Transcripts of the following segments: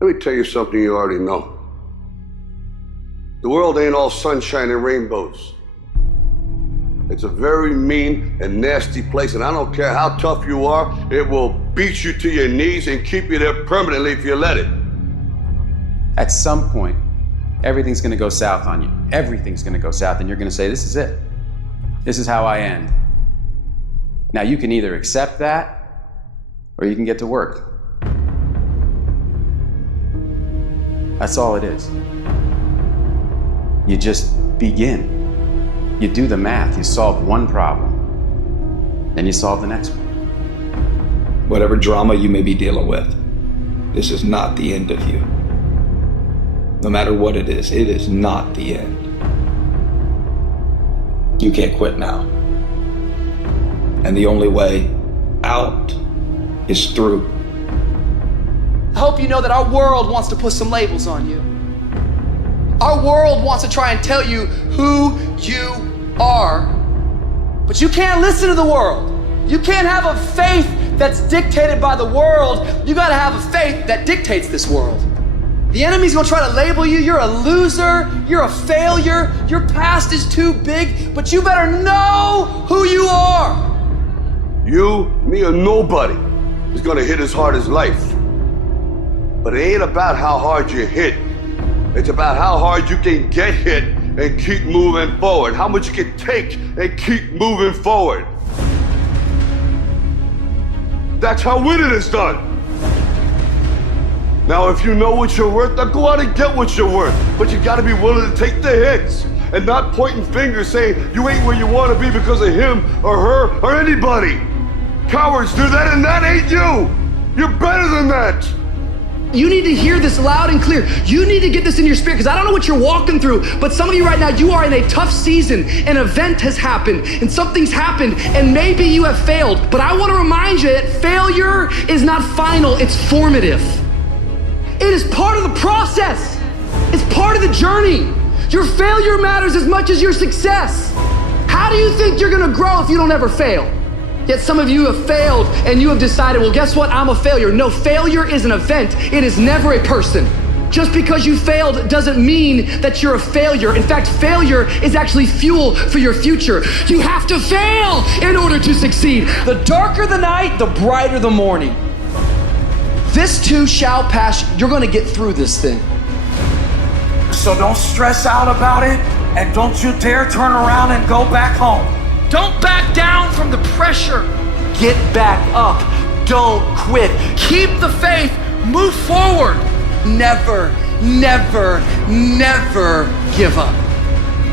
Let me tell you something you already know. The world ain't all sunshine and rainbows. It's a very mean and nasty place, and I don't care how tough you are, it will beat you to your knees and keep you there permanently if you let it. At some point, everything's gonna go south on you. Everything's gonna go south, and you're gonna say, this is it. This is how I end. Now, you can either accept that, or you can get to work. That's all it is. You just begin. You do the math, you solve one problem, then you solve the next one. Whatever drama you may be dealing with, this is not the end of you. No matter what it is not the end. You can't quit now. And the only way out is through. I hope you know that our world wants to put some labels on you. Our world wants to try and tell you who you are, but you can't listen to the world. You can't have a faith that's dictated by the world. You gotta have a faith that dictates this world. The enemy's gonna try to label you. You're a loser, you're a failure, your past is too big, but you better know who you are. You, me, or nobody is gonna hit as hard as life. But it ain't about how hard you hit. It's about how hard you can get hit and keep moving forward. How much you can take and keep moving forward. That's how winning is done. Now, if you know what you're worth, now go out and get what you're worth. But you gotta be willing to take the hits and not pointing fingers saying you ain't where you wanna be because of him or her or anybody. Cowards do that, and that ain't you. You're better than that. You need to hear this loud and clear. You need to get this in your spirit, because I don't know what you're walking through, but some of you right now, you are in a tough season. An event has happened and something's happened, and maybe you have failed. But I want to remind you that failure is not final, it's formative. It is part of the process. It's part of the journey. Your failure matters as much as your success. How do you think you're gonna grow if you don't ever fail? Yet some of you have failed and you have decided, well, guess what? I'm a failure. No, failure is an event. It is never a person. Just because you failed doesn't mean that you're a failure. In fact, failure is actually fuel for your future. You have to fail in order to succeed. The darker the night, the brighter the morning. This too shall pass. You're gonna get through this thing. So don't stress out about it, and don't you dare turn around and go back home. Don't back down from the pressure. Get back up. Don't quit. Keep the faith. Move forward. Never, never, never give up.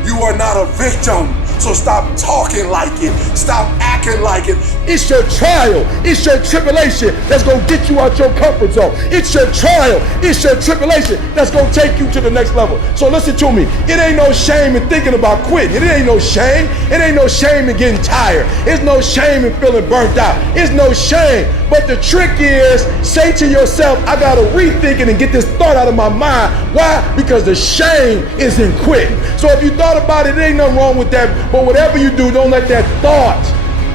You are not a victim, so stop talking like it. Stop acting like it. It's your trial, it's your tribulation that's gonna get you out your comfort zone. It's your trial, it's your tribulation that's gonna take you to the next level. So listen to me, it ain't no shame in thinking about quitting. It ain't no shame. It ain't no shame in getting tired. It's no shame in feeling burnt out. It's no shame. But the trick is, say to yourself, I gotta rethink it and get this thought out of my mind. Why? Because the shame is in quitting. So if you thought about it, there ain't nothing wrong with that. But whatever you do, don't let that thought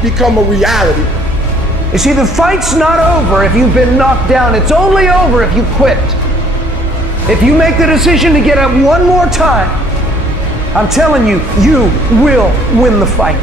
become a reality. You see, the fight's not over if you've been knocked down. It's only over if you quit. If you make the decision to get up one more time, I'm telling you, you will win the fight.